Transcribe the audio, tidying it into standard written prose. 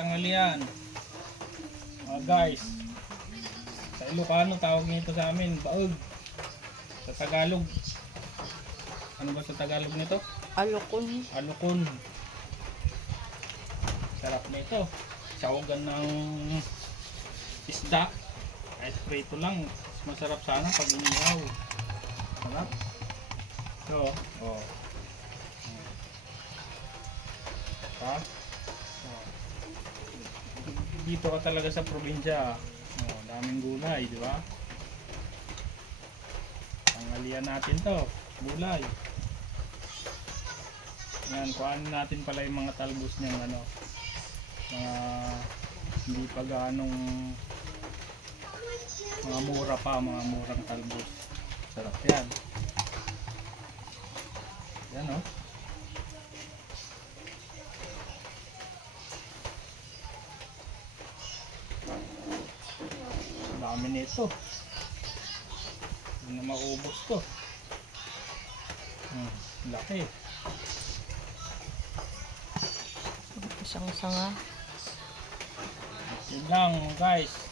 tanghalian. Guys, sa Ilocano tawag nito sa amin, baog. Sa Tagalog, ano ba sa Tagalog nito? Alokon. Alukon. Sarap nito. Sawagan ng isda. Kahit prito lang, masarap sana pag inihaw. Sarap. So, oh. Ha? Oh. Dito ka talaga sa probinsya. Oh, daming gulay, di ba? Tanghalian natin to, gulay. Yan, kuhanin natin pala yung mga talbos niyang ano, mga hindi pa gaanong mga mura pa, mga murang talbos. Sarap yan. Yan o. Dami nito. Hindi na maubos to. Laki. Isang sanga. Yun lang guys.